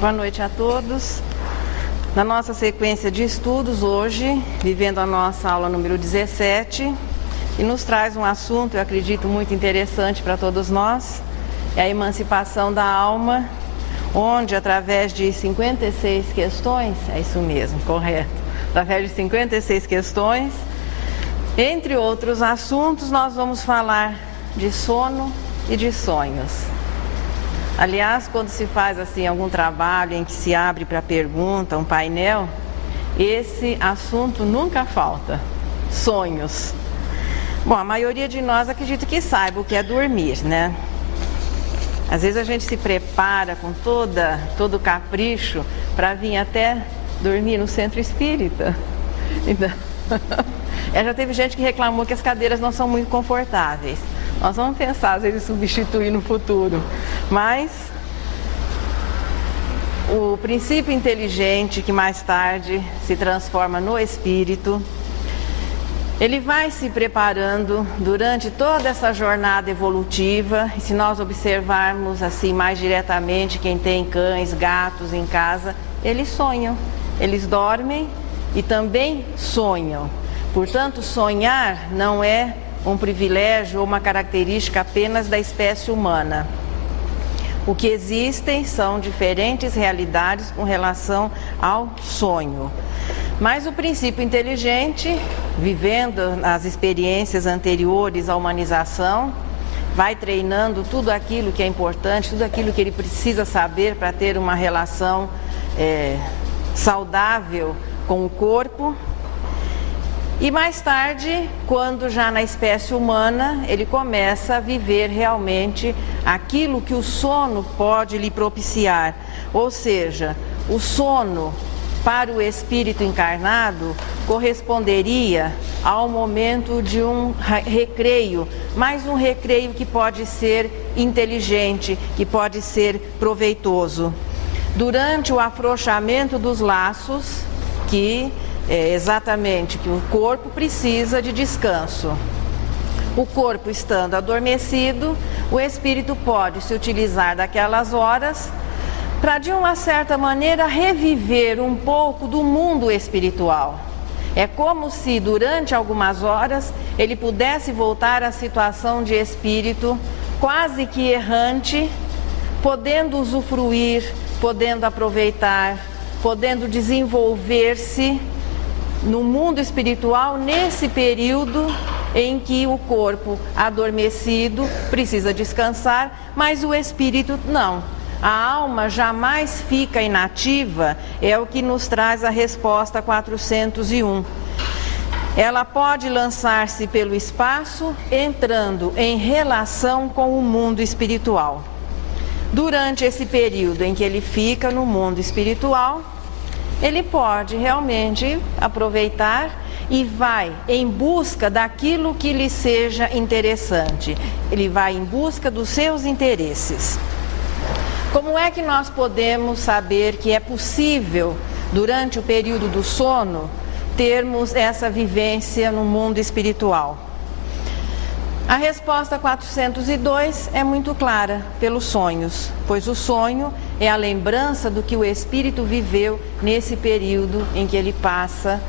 Boa noite a todos. Na nossa sequência de estudos hoje, vivendo a nossa aula número 17, que nos traz um assunto, eu acredito, muito interessante para todos nós, é a emancipação da alma, onde através de 56 questões, é isso mesmo, correto, através de 56 questões, entre outros assuntos, nós vamos falar de sono e de sonhos. Aliás, quando se faz assim algum trabalho em que se abre para pergunta, um painel, esse assunto nunca falta, sonhos. Bom, a maioria de nós acredita que saiba o que é dormir, né? Às vezes a gente se prepara com todo o capricho para vir até dormir no centro espírita. Então, já teve gente que reclamou que as cadeiras não são muito confortáveis. Nós vamos pensar às vezes em substituir no futuro, mas o princípio inteligente que mais tarde se transforma no espírito, ele vai se preparando durante toda essa jornada evolutiva. E se nós observarmos assim mais diretamente quem tem cães, gatos em casa, eles sonham, eles dormem e também sonham. Portanto, sonhar não é um privilégio ou uma característica apenas da espécie humana. O que existem são diferentes realidades com relação ao sonho. Mas o princípio inteligente, vivendo as experiências anteriores à humanização, vai treinando tudo aquilo que é importante, tudo aquilo que ele precisa saber para ter uma relação saudável com o corpo. E mais tarde, quando já na espécie humana, ele começa a viver realmente aquilo que o sono pode lhe propiciar. Ou seja, o sono para o espírito encarnado corresponderia ao momento de um recreio, mas um recreio que pode ser inteligente, que pode ser proveitoso. Durante o afrouxamento dos laços, que é exatamente que o corpo precisa de descanso. O corpo estando adormecido, o espírito pode se utilizar daquelas horas para, de uma certa maneira, reviver um pouco do mundo espiritual. É como se durante algumas horas ele pudesse voltar à situação de espírito quase que errante, podendo usufruir, podendo aproveitar, podendo desenvolver-se no mundo espiritual nesse período em que o corpo adormecido precisa descansar, mas o espírito não. A alma jamais fica inativa, é o que nos traz a resposta 401. Ela pode lançar-se pelo espaço, entrando em relação com o mundo espiritual. Durante esse período em que ele fica no mundo espiritual, ele pode realmente aproveitar e vai em busca daquilo que lhe seja interessante. Ele vai em busca dos seus interesses. Como é que nós podemos saber que é possível, durante o período do sono, termos essa vivência no mundo espiritual? A resposta 402 é muito clara, pelos sonhos, pois o sonho é a lembrança do que o espírito viveu nesse período em que ele passa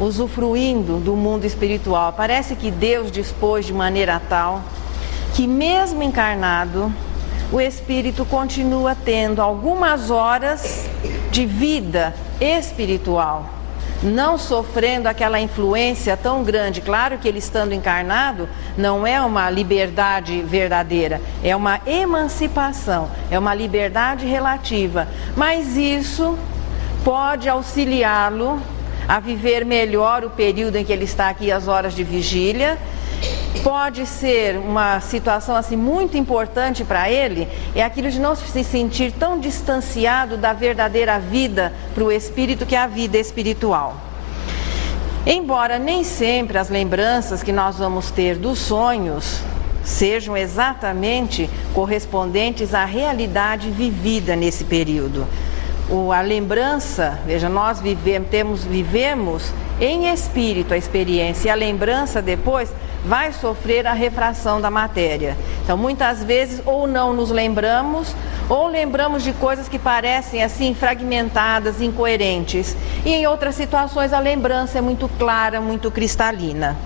usufruindo do mundo espiritual. Parece que Deus dispôs de maneira tal que, mesmo encarnado, o espírito continua tendo algumas horas de vida espiritual, não sofrendo aquela influência tão grande. Claro que ele estando encarnado não é uma liberdade verdadeira, é uma emancipação, é uma liberdade relativa, mas isso pode auxiliá-lo a viver melhor o período em que ele está aqui, as horas de vigília. Pode ser uma situação assim muito importante para ele, é aquilo de não se sentir tão distanciado da verdadeira vida para o espírito, que é a vida espiritual. Embora nem sempre as lembranças que nós vamos ter dos sonhos sejam exatamente correspondentes à realidade vivida nesse período. A lembrança, veja, nós vivemos em espírito a experiência, e a lembrança depois vai sofrer a refração da matéria. Então, muitas vezes, ou não nos lembramos, ou lembramos de coisas que parecem assim fragmentadas, incoerentes, e em outras situações a lembrança é muito clara, muito cristalina.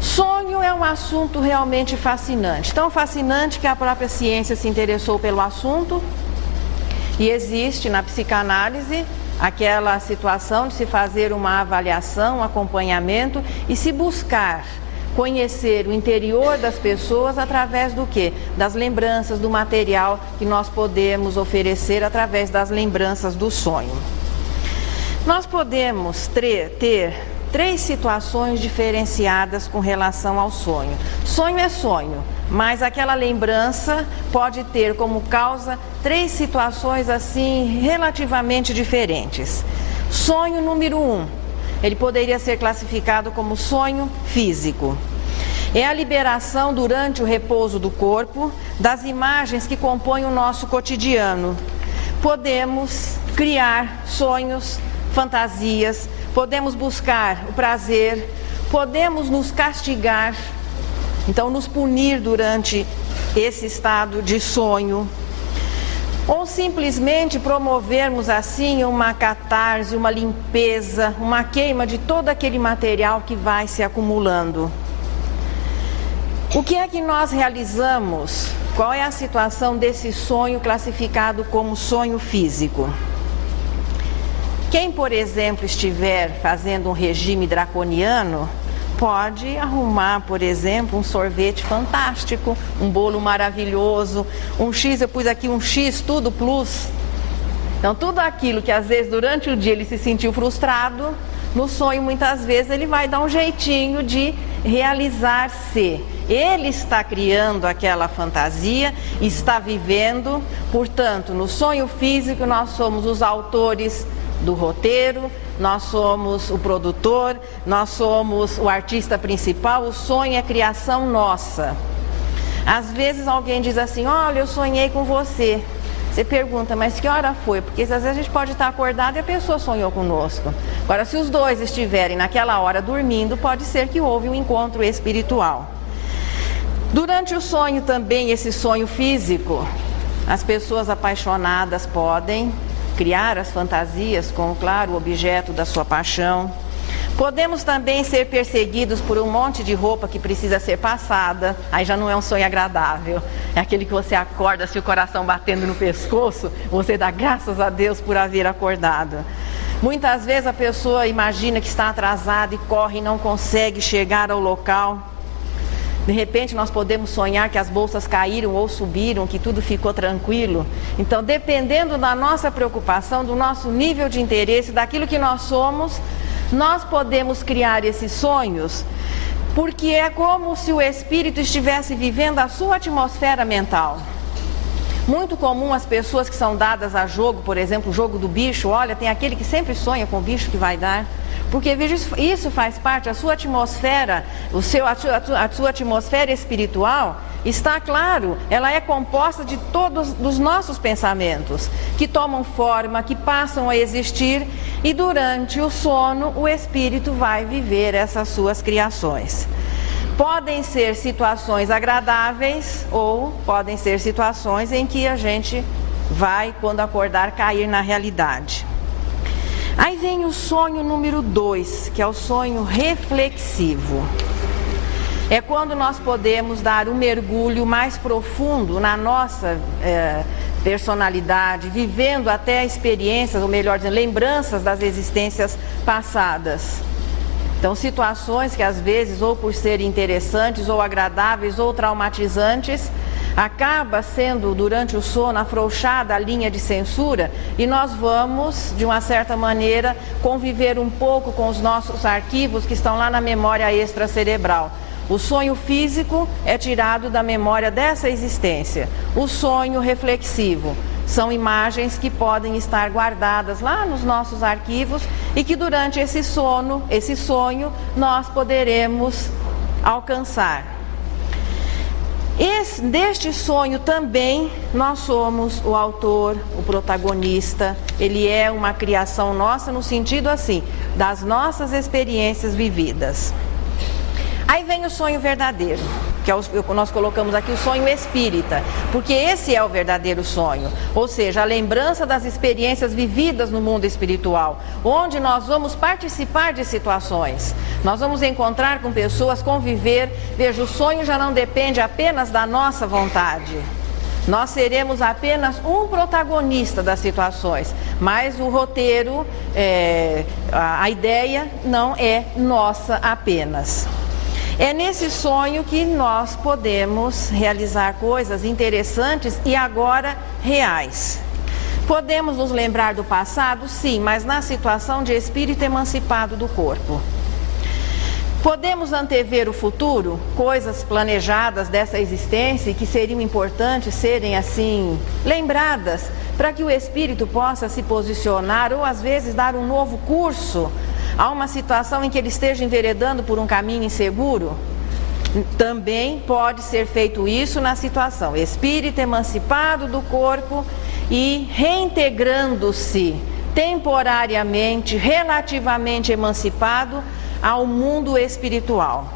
Sonho é um assunto realmente fascinante, tão fascinante que a própria ciência se interessou pelo assunto, e existe na psicanálise aquela situação de se fazer uma avaliação, um acompanhamento e se buscar conhecer o interior das pessoas através do quê? Das lembranças, do material que nós podemos oferecer através das lembranças do sonho. Nós podemos ter 3 situações diferenciadas com relação ao sonho. Sonho é sonho, mas aquela lembrança pode ter como causa 3 situações assim relativamente diferentes. Sonho número 1, ele poderia ser classificado como sonho físico. É a liberação durante o repouso do corpo das imagens que compõem o nosso cotidiano. Podemos criar sonhos, fantasias, podemos buscar o prazer, podemos nos castigar, então nos punir durante esse estado de sonho, ou simplesmente promovermos assim uma catarse, uma limpeza, uma queima de todo aquele material que vai se acumulando. O que é que nós realizamos? Qual é a situação desse sonho classificado como sonho físico? Quem, por exemplo, estiver fazendo um regime draconiano, pode arrumar, por exemplo, um sorvete fantástico, um bolo maravilhoso, um X, eu pus aqui um X, tudo plus. Então, tudo aquilo que às vezes durante o dia ele se sentiu frustrado, no sonho muitas vezes ele vai dar um jeitinho de realizar-se. Ele está criando aquela fantasia, está vivendo, portanto, no sonho físico nós somos os autores do roteiro, nós somos o produtor, nós somos o artista principal, o sonho é criação nossa. Às vezes alguém diz assim, olha, eu sonhei com você. Você pergunta, mas que hora foi? Porque às vezes a gente pode estar acordado e a pessoa sonhou conosco. Agora, se os dois estiverem naquela hora dormindo, pode ser que houve um encontro espiritual. Durante o sonho também, esse sonho físico, as pessoas apaixonadas podem criar as fantasias com, claro, o objeto da sua paixão. Podemos também ser perseguidos por um monte de roupa que precisa ser passada. Aí já não é um sonho agradável. É aquele que você acorda, se o coração batendo no pescoço, você dá graças a Deus por haver acordado. Muitas vezes a pessoa imagina que está atrasada e corre e não consegue chegar ao local. De repente nós podemos sonhar que as bolsas caíram ou subiram, que tudo ficou tranquilo. Então, dependendo da nossa preocupação, do nosso nível de interesse, daquilo que nós somos, nós podemos criar esses sonhos, porque é como se o espírito estivesse vivendo a sua atmosfera mental. Muito comum as pessoas que são dadas a jogo, por exemplo, o jogo do bicho, olha, tem aquele que sempre sonha com o bicho que vai dar. Porque veja, isso faz parte, a sua atmosfera, a sua atmosfera espiritual está, claro, ela é composta de todos os nossos pensamentos, que tomam forma, que passam a existir, e durante o sono o espírito vai viver essas suas criações. Podem ser situações agradáveis ou podem ser situações em que a gente vai, quando acordar, cair na realidade. Aí vem o sonho número 2, que é o sonho reflexivo. É quando nós podemos dar um mergulho mais profundo na nossa personalidade, vivendo até experiências, ou melhor dizendo, lembranças das existências passadas. Então, situações que às vezes, ou por serem interessantes, ou agradáveis, ou traumatizantes, acaba sendo, durante o sono, afrouxada a linha de censura e nós vamos, de uma certa maneira, conviver um pouco com os nossos arquivos que estão lá na memória extracerebral. O sonho físico é tirado da memória dessa existência. O sonho reflexivo são imagens que podem estar guardadas lá nos nossos arquivos e que durante esse sonho, nós poderemos alcançar. Deste sonho também nós somos o autor, o protagonista. Ele é uma criação nossa no sentido assim, das nossas experiências vividas. Aí vem o sonho verdadeiro. que nós colocamos aqui o sonho espírita, porque esse é o verdadeiro sonho, ou seja, a lembrança das experiências vividas no mundo espiritual, onde nós vamos participar de situações, nós vamos encontrar com pessoas, conviver. Veja, o sonho já não depende apenas da nossa vontade. Nós seremos apenas um protagonista das situações, mas o roteiro, a ideia não é nossa apenas. É nesse sonho que nós podemos realizar coisas interessantes e agora reais. Podemos nos lembrar do passado? Sim, mas na situação de espírito emancipado do corpo. Podemos antever o futuro, coisas planejadas dessa existência e que seriam importantes serem assim lembradas, para que o espírito possa se posicionar ou às vezes dar um novo curso a uma situação em que ele esteja enveredando por um caminho inseguro? Também pode ser feito isso na situação espírito emancipado do corpo e reintegrando-se temporariamente, relativamente emancipado ao mundo espiritual.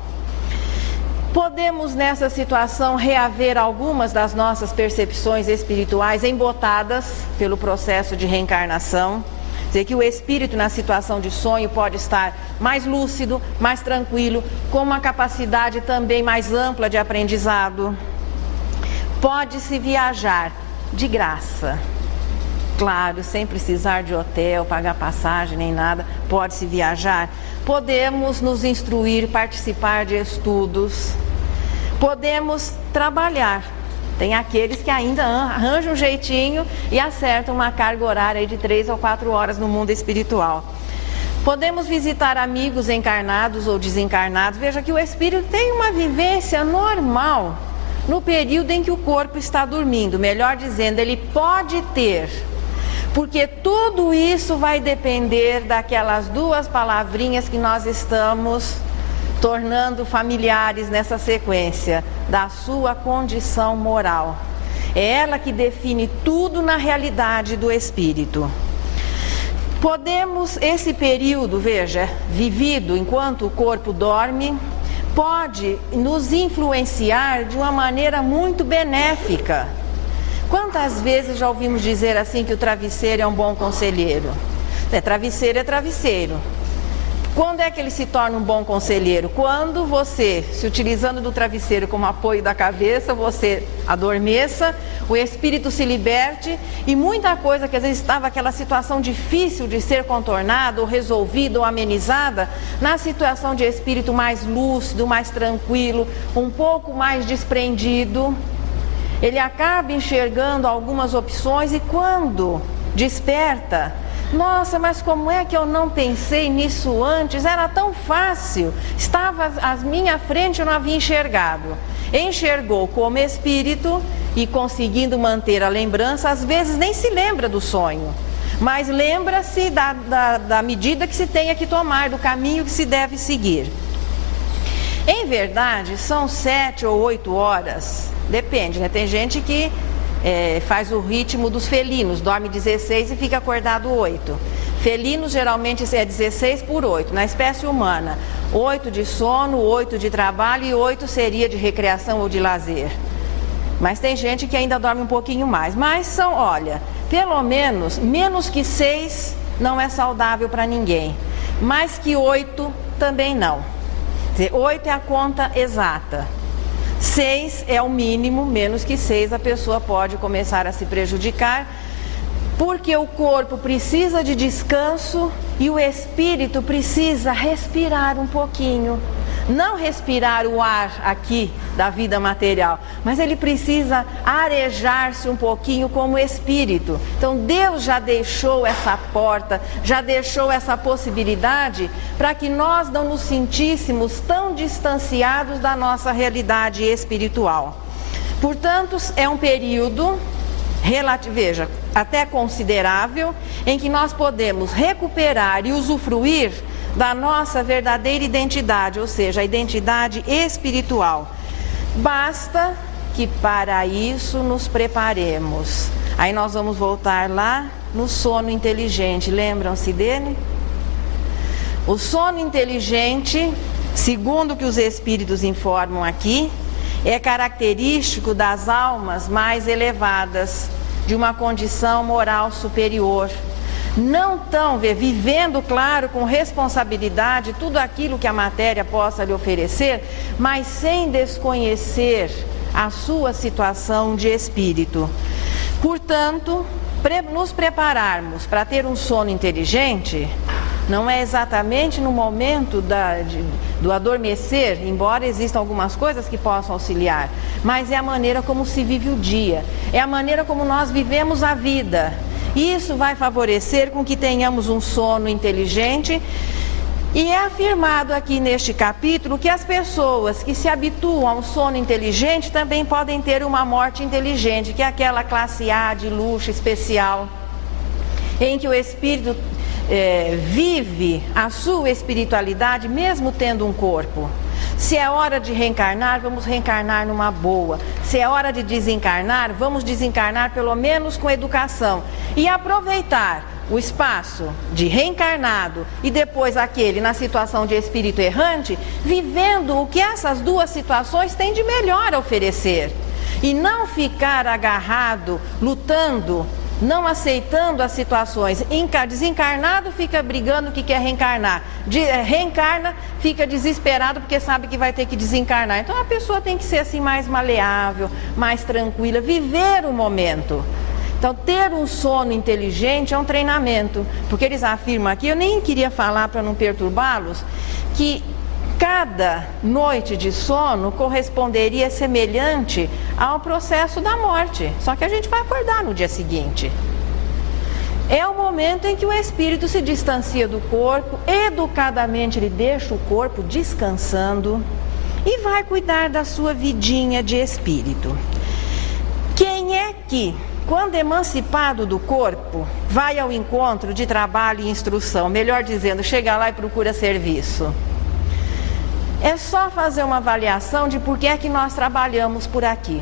Podemos nessa situação reaver algumas das nossas percepções espirituais embotadas pelo processo de reencarnação. Dizer que o espírito na situação de sonho pode estar mais lúcido, mais tranquilo, com uma capacidade também mais ampla de aprendizado. Pode-se viajar de graça. Claro, sem precisar de hotel, pagar passagem nem nada, pode-se viajar. Podemos nos instruir, participar de estudos. Podemos trabalhar. Tem aqueles que ainda arranjam um jeitinho e acertam uma carga horária de 3 ou 4 horas no mundo espiritual. Podemos visitar amigos encarnados ou desencarnados. Veja que o espírito tem uma vivência normal no período em que o corpo está dormindo. Melhor dizendo, ele pode ter. Porque tudo isso vai depender daquelas 2 palavrinhas que nós estamos tornando familiares nessa sequência, da sua condição moral. É ela que define tudo na realidade do espírito. Podemos, esse período, veja, vivido enquanto o corpo dorme, pode nos influenciar de uma maneira muito benéfica. Quantas vezes já ouvimos dizer assim que o travesseiro é um bom conselheiro? Travesseiro é travesseiro. Quando é que ele se torna um bom conselheiro? Quando você, se utilizando do travesseiro como apoio da cabeça, você adormeça, o espírito se liberte e muita coisa que às vezes estava aquela situação difícil de ser contornada ou resolvida ou amenizada, na situação de espírito mais lúcido, mais tranquilo, um pouco mais desprendido, ele acaba enxergando algumas opções e quando desperta, nossa, mas como é que eu não pensei nisso antes? Era tão fácil, estava à minha frente, eu não havia enxergado. Enxergou como espírito e conseguindo manter a lembrança, às vezes nem se lembra do sonho, mas lembra-se da medida que se tenha que tomar, do caminho que se deve seguir. Em verdade, são 7 ou 8 horas, depende, né? Tem gente que faz o ritmo dos felinos, dorme 16 e fica acordado 8. Felinos geralmente é 16 por 8. Na espécie humana, 8 de sono, 8 de trabalho e 8 seria de recreação ou de lazer. Mas tem gente que ainda dorme um pouquinho mais. Mas são, olha, pelo menos que 6 não é saudável para ninguém. Mais que 8 também não. Quer dizer, 8 é a conta exata. 6 é o mínimo, menos que 6 a pessoa pode começar a se prejudicar, porque o corpo precisa de descanso e o espírito precisa respirar um pouquinho. Não respirar o ar aqui da vida material, mas ele precisa arejar-se um pouquinho como espírito. Então Deus já deixou essa porta, já deixou essa possibilidade para que nós não nos sentíssemos tão distanciados da nossa realidade espiritual. Portanto, é um período veja, até considerável, em que nós podemos recuperar e usufruir da nossa verdadeira identidade, ou seja, a identidade espiritual. Basta que para isso nos preparemos. Aí nós vamos voltar lá no sono inteligente, lembram-se dele? O sono inteligente, segundo o que os espíritos informam aqui, é característico das almas mais elevadas, de uma condição moral superior. Não estão vivendo, claro, com responsabilidade tudo aquilo que a matéria possa lhe oferecer, mas sem desconhecer a sua situação de espírito. Portanto, nos prepararmos para ter um sono inteligente não é exatamente no momento do adormecer, embora existam algumas coisas que possam auxiliar, mas é a maneira como se vive o dia, é a maneira como nós vivemos a vida. Isso vai favorecer com que tenhamos um sono inteligente. E é afirmado aqui neste capítulo que as pessoas que se habituam a um sono inteligente também podem ter uma morte inteligente, que é aquela classe A de luxo especial, em que o espírito vive a sua espiritualidade mesmo tendo um corpo. Se é hora de reencarnar, vamos reencarnar numa boa. Se é hora de desencarnar, vamos desencarnar pelo menos com educação. E aproveitar o espaço de reencarnado e depois aquele na situação de espírito errante, vivendo o que essas duas situações têm de melhor a oferecer. E não ficar agarrado, lutando, não aceitando as situações. Desencarnado fica brigando que quer reencarnar. Reencarna, fica desesperado porque sabe que vai ter que desencarnar. Então a pessoa tem que ser assim mais maleável, mais tranquila, viver o momento. Então ter um sono inteligente é um treinamento, porque eles afirmam aqui, eu nem queria falar para não perturbá-los, que cada noite de sono corresponderia semelhante ao processo da morte, só que a gente vai acordar no dia seguinte. É o momento em que o espírito se distancia do corpo, educadamente ele deixa o corpo descansando e vai cuidar da sua vidinha de espírito. Quem é que, quando emancipado do corpo, vai ao encontro de trabalho e instrução, melhor dizendo, chega lá e procura serviço? É só fazer uma avaliação de por que é que nós trabalhamos por aqui.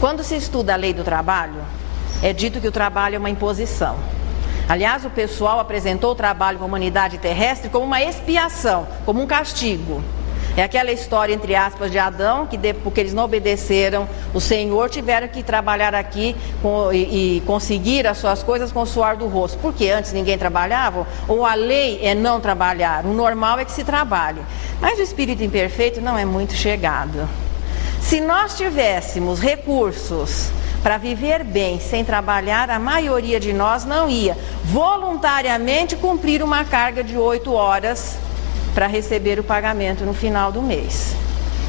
Quando se estuda a lei do trabalho, é dito que o trabalho é uma imposição. Aliás, o pessoal apresentou o trabalho com a humanidade terrestre como uma expiação, como um castigo. É aquela história, entre aspas, de Adão, que porque eles não obedeceram o Senhor, tiveram que trabalhar aqui e conseguir as suas coisas com o suor do rosto. Porque antes ninguém trabalhava, ou a lei é não trabalhar, o normal é que se trabalhe. Mas o espírito imperfeito não é muito chegado. Se nós tivéssemos recursos para viver bem sem trabalhar, a maioria de nós não ia voluntariamente cumprir uma carga de 8 horas para receber o pagamento no final do mês.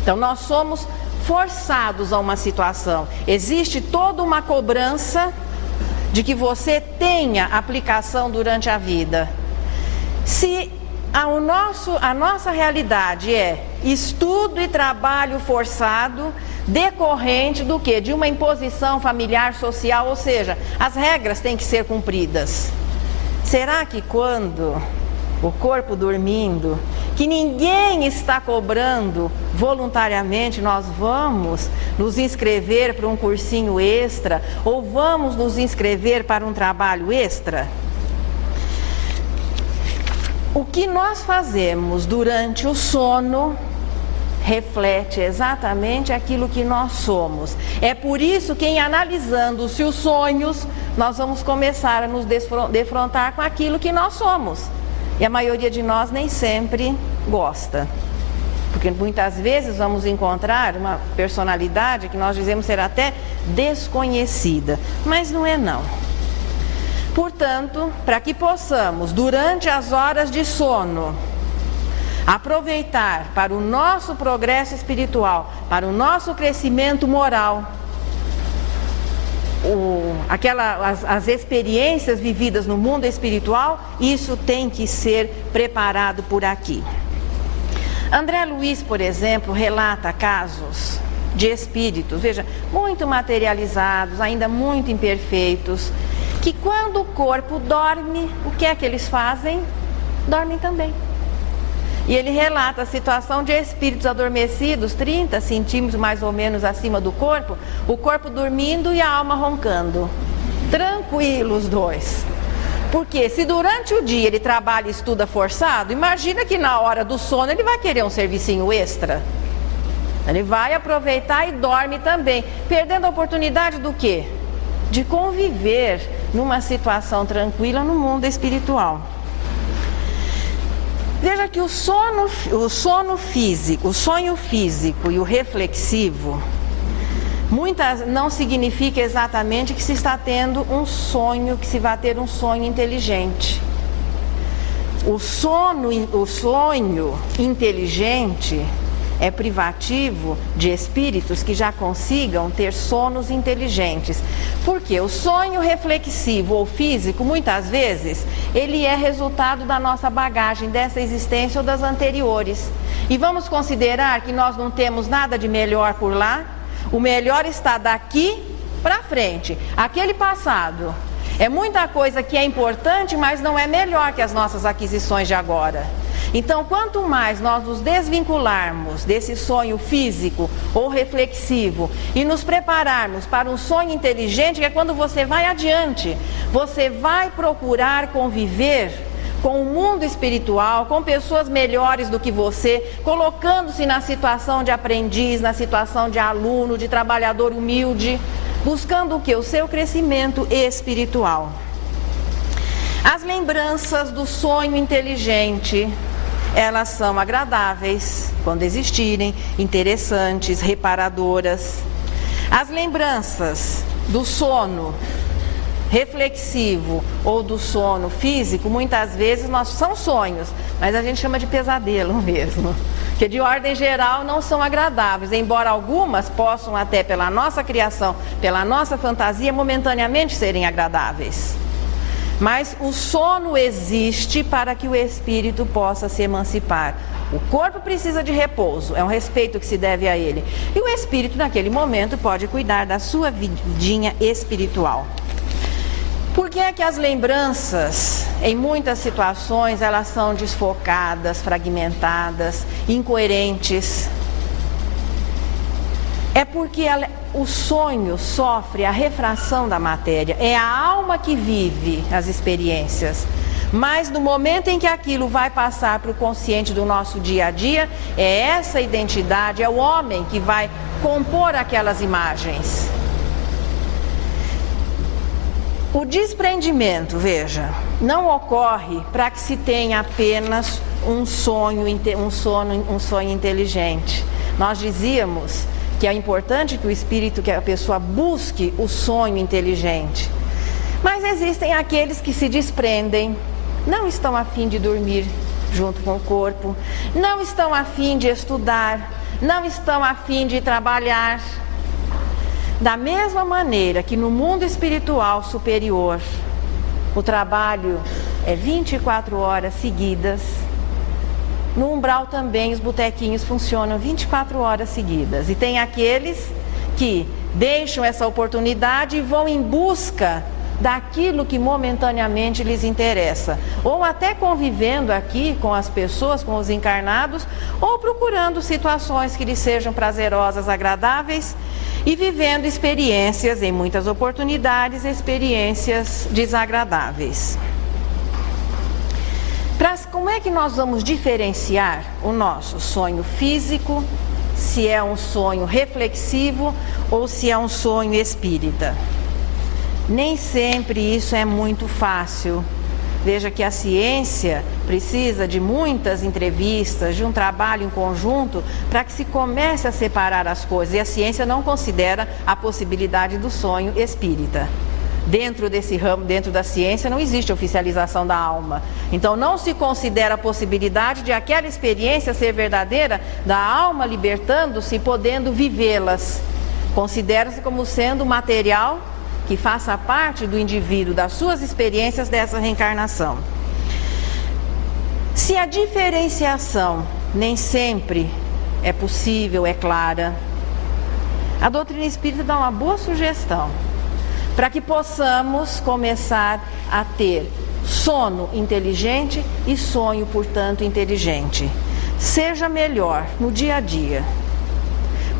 Então nós somos forçados a uma situação. Existe toda uma cobrança de que você tenha aplicação durante a vida. Se a nossa realidade é estudo e trabalho forçado, decorrente do quê? De uma imposição familiar, social, ou seja, as regras têm que ser cumpridas. Será que quando o corpo dormindo, que ninguém está cobrando voluntariamente, nós vamos nos inscrever para um cursinho extra ou vamos nos inscrever para um trabalho extra? O que nós fazemos durante o sono reflete exatamente aquilo que nós somos. É por isso que, em analisando-se os sonhos, nós vamos começar a nos defrontar com aquilo que nós somos. E a maioria de nós nem sempre gosta. Porque muitas vezes vamos encontrar uma personalidade que nós dizemos ser até desconhecida. Mas não é não. Portanto, para que possamos, durante as horas de sono, aproveitar para o nosso progresso espiritual, para o nosso crescimento moral, as experiências vividas no mundo espiritual, isso tem que ser preparado por aqui. André Luiz, por exemplo, relata casos de espíritos, veja, muito materializados, ainda muito imperfeitos, que quando o corpo dorme, o que é que eles fazem? Dormem também. E ele relata a situação de espíritos adormecidos, 30 centímetros mais ou menos acima do corpo, o corpo dormindo e a alma roncando. Tranquilos os dois. Porque se durante o dia ele trabalha e estuda forçado, imagina que na hora do sono ele vai querer um servicinho extra. Ele vai aproveitar e dorme também, perdendo a oportunidade do quê? De conviver numa situação tranquila no mundo espiritual. Veja que o sonho físico e o reflexivo não significa exatamente que se está tendo um sonho, que se vai ter um sonho inteligente. O sonho inteligente é privativo de espíritos que já consigam ter sonos inteligentes. Porque o sonho reflexivo ou físico, muitas vezes, ele é resultado da nossa bagagem, dessa existência ou das anteriores. E vamos considerar que nós não temos nada de melhor por lá? O melhor está daqui para frente. Aquele passado é muita coisa que é importante, mas não é melhor que as nossas aquisições de agora. Então, quanto mais nós nos desvincularmos desse sonho físico ou reflexivo e nos prepararmos para um sonho inteligente, que é quando você vai adiante, você vai procurar conviver com o mundo espiritual, com pessoas melhores do que você, colocando-se na situação de aprendiz, na situação de aluno, de trabalhador humilde, buscando o quê? O seu crescimento espiritual. As lembranças do sonho inteligente, elas são agradáveis quando existirem, interessantes, reparadoras. As lembranças do sono reflexivo ou do sono físico, muitas vezes são sonhos, mas a gente chama de pesadelo mesmo, que de ordem geral não são agradáveis, embora algumas possam até pela nossa criação, pela nossa fantasia, momentaneamente serem agradáveis. Mas o sono existe para que o espírito possa se emancipar. O corpo precisa de repouso, é um respeito que se deve a ele. E o espírito naquele momento pode cuidar da sua vidinha espiritual. Por que é que as lembranças, em muitas situações, elas são desfocadas, fragmentadas, incoerentes? É porque o sonho sofre a refração da matéria, é a alma que vive as experiências. Mas no momento em que aquilo vai passar para o consciente do nosso dia a dia, é essa identidade, é o homem que vai compor aquelas imagens. O desprendimento, veja, não ocorre para que se tenha apenas um sonho inteligente. Nós dizíamos que é importante que o espírito, que a pessoa busque o sonho inteligente. Mas existem aqueles que se desprendem, não estão a fim de dormir junto com o corpo, não estão a fim de estudar, não estão a fim de trabalhar. Da mesma maneira que no mundo espiritual superior, o trabalho é 24 horas seguidas, no umbral também os botequinhos funcionam 24 horas seguidas. E tem aqueles que deixam essa oportunidade e vão em busca daquilo que momentaneamente lhes interessa. Ou até convivendo aqui com as pessoas, com os encarnados, ou procurando situações que lhes sejam prazerosas, agradáveis, e vivendo experiências, em muitas oportunidades, experiências desagradáveis. Como é que nós vamos diferenciar o nosso sonho físico, se é um sonho reflexivo ou se é um sonho espírita? Nem sempre isso é muito fácil. Veja que a ciência precisa de muitas entrevistas, de um trabalho em conjunto, para que se comece a separar as coisas. E a ciência não considera a possibilidade do sonho espírita. Dentro desse ramo, dentro da ciência, não existe oficialização da alma. Então, não se considera a possibilidade de aquela experiência ser verdadeira, da alma libertando-se e podendo vivê-las. Considera-se como sendo material que faça parte do indivíduo, das suas experiências dessa reencarnação. Se a diferenciação nem sempre é possível, é clara, a doutrina espírita dá uma boa sugestão para que possamos começar a ter sono inteligente e sonho, portanto, inteligente. Seja melhor no dia a dia.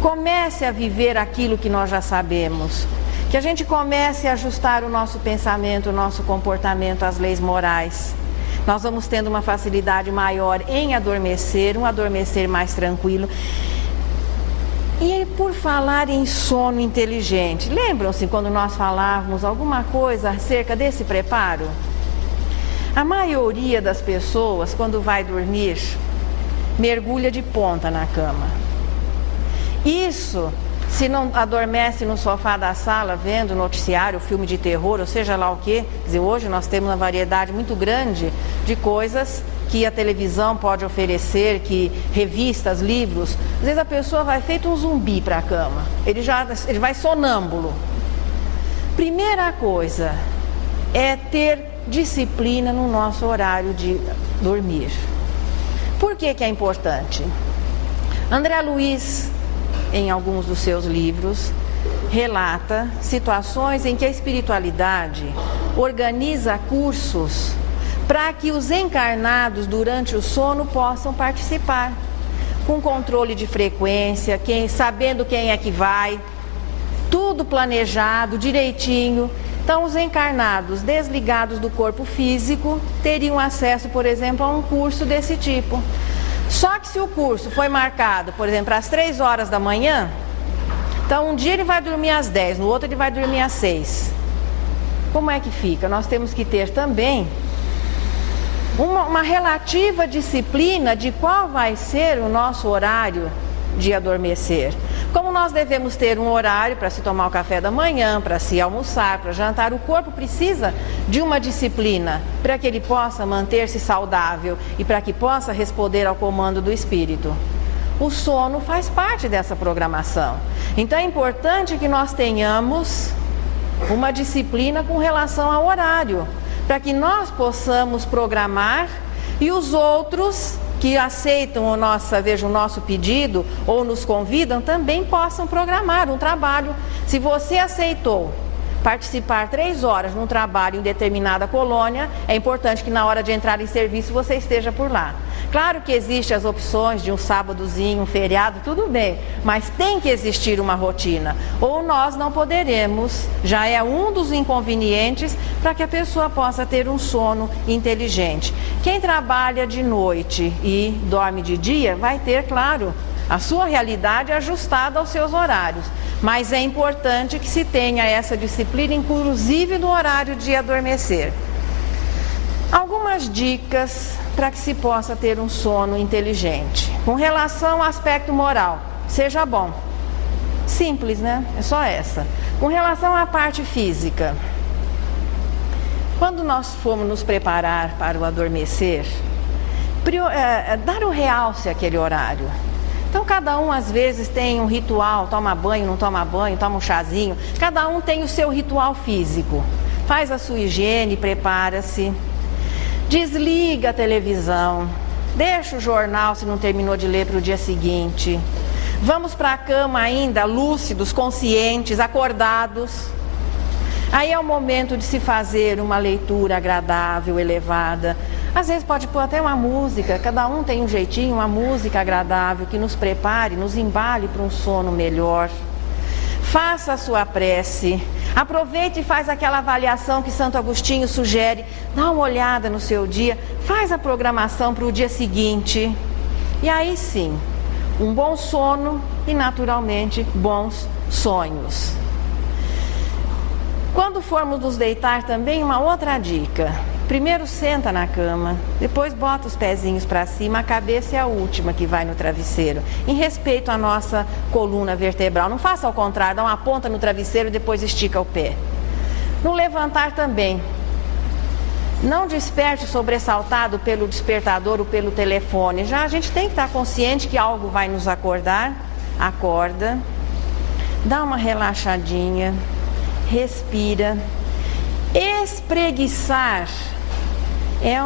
Comece a viver aquilo que nós já sabemos. Que a gente comece a ajustar o nosso pensamento, o nosso comportamento às leis morais. Nós vamos tendo uma facilidade maior em adormecer, um adormecer mais tranquilo. E por falar em sono inteligente, lembram-se quando nós falávamos alguma coisa acerca desse preparo? A maioria das pessoas, quando vai dormir, mergulha de ponta na cama. Isso, se não adormece no sofá da sala vendo noticiário, filme de terror, ou seja lá o quê. Quer dizer, hoje nós temos uma variedade muito grande de coisas que a televisão pode oferecer, que revistas, livros. Às vezes a pessoa vai feito um zumbi para a cama, ele vai sonâmbulo. Primeira coisa é ter disciplina no nosso horário de dormir. Por que é importante? André Luiz, em alguns dos seus livros, relata situações em que a espiritualidade organiza cursos para que os encarnados durante o sono possam participar, com controle de frequência, sabendo quem é que vai, tudo planejado, direitinho. Então, os encarnados desligados do corpo físico teriam acesso, por exemplo, a um curso desse tipo. Só que se o curso foi marcado, por exemplo, às 3 horas da manhã, então um dia ele vai dormir às 10, no outro ele vai dormir às 6. Como é que fica? Nós temos que ter também uma relativa disciplina de qual vai ser o nosso horário de adormecer. Como nós devemos ter um horário para se tomar o café da manhã, para se almoçar, para jantar, o corpo precisa de uma disciplina para que ele possa manter-se saudável e para que possa responder ao comando do espírito. O sono faz parte dessa programação. Então é importante que nós tenhamos uma disciplina com relação ao horário, para que nós possamos programar e os outros que aceitam o nosso pedido ou nos convidam também possam programar um trabalho. Se você aceitou participar 3 horas num trabalho em determinada colônia, é importante que na hora de entrar em serviço você esteja por lá. Claro que existem as opções de um sábadozinho, um feriado, tudo bem, mas tem que existir uma rotina, ou nós não poderemos, já é um dos inconvenientes para que a pessoa possa ter um sono inteligente. Quem trabalha de noite e dorme de dia vai ter, claro, a sua realidade ajustada aos seus horários, mas é importante que se tenha essa disciplina, inclusive no horário de adormecer. Algumas dicas para que se possa ter um sono inteligente. Com relação ao aspecto moral, seja bom. Simples, né? É só essa. Com relação à parte física, quando nós formos nos preparar para o adormecer, dar o realce àquele horário. Então cada um às vezes tem um ritual, toma banho, não toma banho, toma um chazinho. Cada um tem o seu ritual físico. Faz a sua higiene, prepara-se. Desliga a televisão, deixa o jornal se não terminou de ler para o dia seguinte. Vamos para a cama ainda lúcidos, conscientes, acordados. Aí é o momento de se fazer uma leitura agradável, elevada. Às vezes pode pôr até uma música, cada um tem um jeitinho, uma música agradável que nos prepare, nos embale para um sono melhor. Faça a sua prece, aproveite e faz aquela avaliação que Santo Agostinho sugere, dá uma olhada no seu dia, faz a programação para o dia seguinte. E aí sim, um bom sono e naturalmente bons sonhos. Quando formos nos deitar também, uma outra dica. Primeiro senta na cama, depois bota os pezinhos para cima, a cabeça é a última que vai no travesseiro, em respeito à nossa coluna vertebral. Não faça ao contrário, dá uma ponta no travesseiro e depois estica o pé. No levantar também, não desperte sobressaltado pelo despertador ou pelo telefone. Já a gente tem que estar consciente que algo vai nos acordar. Acorda, dá uma relaxadinha, respira. Espreguiçar é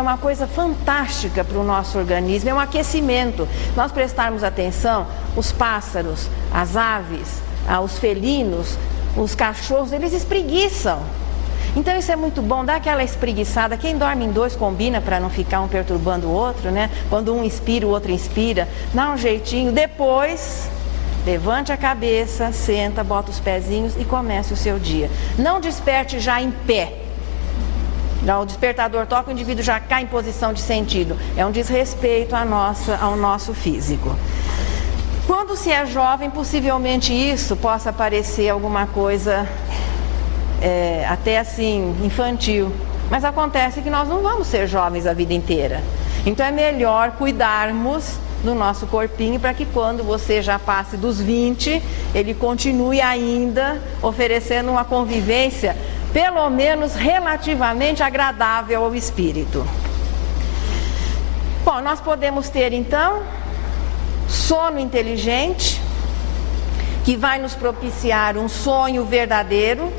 uma coisa fantástica para o nosso organismo, é um aquecimento. Nós prestarmos atenção, os pássaros, as aves, os felinos, os cachorros, eles espreguiçam. Então isso é muito bom, dá aquela espreguiçada. Quem dorme em 2 combina para não ficar um perturbando o outro, né? Quando um inspira, o outro inspira, dá um jeitinho. Depois, levante a cabeça, senta, bota os pezinhos e comece o seu dia. Não desperte já em pé. O despertador toca, o indivíduo já cai em posição de sentido. É um desrespeito ao nosso físico. Quando se é jovem, possivelmente isso possa parecer alguma coisa até assim, infantil. Mas acontece que nós não vamos ser jovens a vida inteira. Então é melhor cuidarmos do nosso corpinho para que quando você já passe dos 20, ele continue ainda oferecendo uma convivência, pelo menos relativamente agradável ao espírito. Bom, nós podemos ter então sono inteligente, que vai nos propiciar um sonho verdadeiro,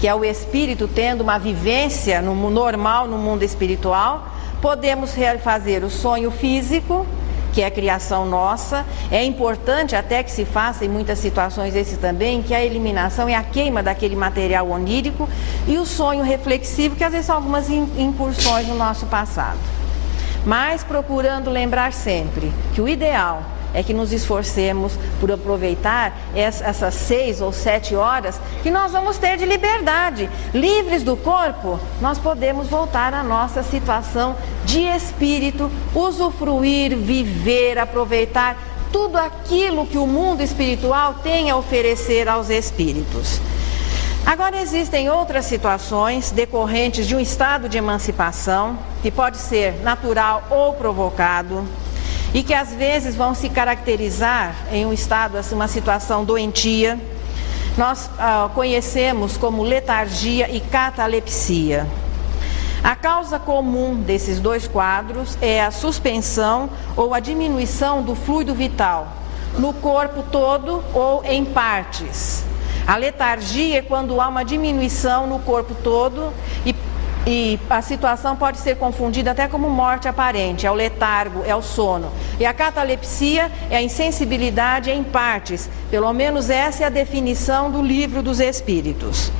que é o espírito tendo uma vivência normal no mundo espiritual. Podemos fazer o sonho físico, que é a criação nossa. É importante até que se faça em muitas situações esse também, que a eliminação é a queima daquele material onírico, e o sonho reflexivo, que às vezes são algumas incursões no nosso passado. Mas procurando lembrar sempre que o ideal é que nos esforcemos por aproveitar essas 6 ou 7 horas que nós vamos ter de liberdade. Livres do corpo, nós podemos voltar à nossa situação de espírito, usufruir, viver, aproveitar tudo aquilo que o mundo espiritual tem a oferecer aos espíritos. Agora, existem outras situações decorrentes de um estado de emancipação, que pode ser natural ou provocado, e que às vezes vão se caracterizar em um estado, assim, uma situação doentia. Nós conhecemos como letargia e catalepsia. A causa comum desses dois quadros é a suspensão ou a diminuição do fluido vital, no corpo todo ou em partes. A letargia é quando há uma diminuição no corpo todo e a situação pode ser confundida até como morte aparente, é o letargo, é o sono. E a catalepsia é a insensibilidade em partes, pelo menos essa é a definição do Livro dos Espíritos.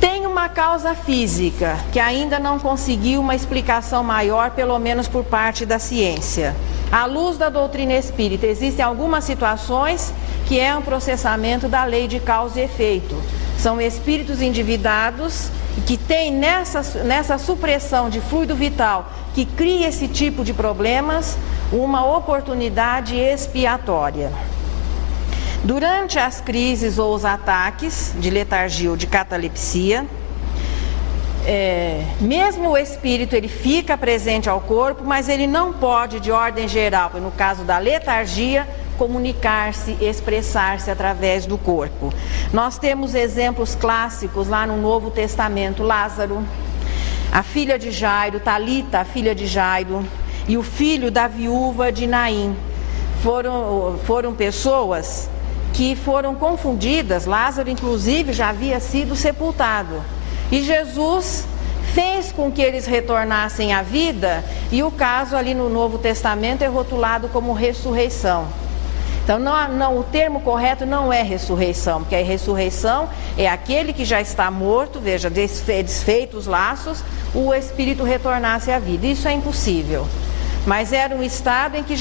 Tem uma causa física, que ainda não conseguiu uma explicação maior, pelo menos por parte da ciência. À luz da doutrina espírita, existem algumas situações que é um processamento da lei de causa e efeito. São espíritos endividados que tem nessa supressão de fluido vital, que cria esse tipo de problemas, uma oportunidade expiatória. Durante as crises ou os ataques de letargia ou de catalepsia, mesmo o espírito ele fica presente ao corpo, mas ele não pode, de ordem geral, no caso da letargia, comunicar-se, expressar-se através do corpo. Nós temos exemplos clássicos lá no Novo Testamento: Lázaro, a filha de Jairo, Talita, a filha de Jairo, e o filho da viúva de Naim. Foram pessoas que foram confundidas. Lázaro, inclusive, já havia sido sepultado. E Jesus fez com que eles retornassem à vida, e o caso ali no Novo Testamento é rotulado como ressurreição. Então, o termo correto não é ressurreição, porque a ressurreição é aquele que já está morto, veja, desfeitos os laços, o espírito retornasse à vida. Isso é impossível. Mas era um estado em que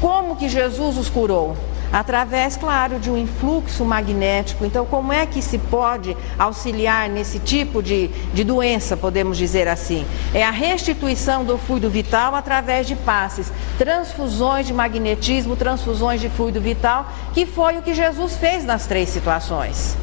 como que Jesus os curou? Através, claro, de um influxo magnético. Então, como é que se pode auxiliar nesse tipo de doença, podemos dizer assim? É a restituição do fluido vital através de passes, transfusões de magnetismo, transfusões de fluido vital, que foi o que Jesus fez nas 3 situações.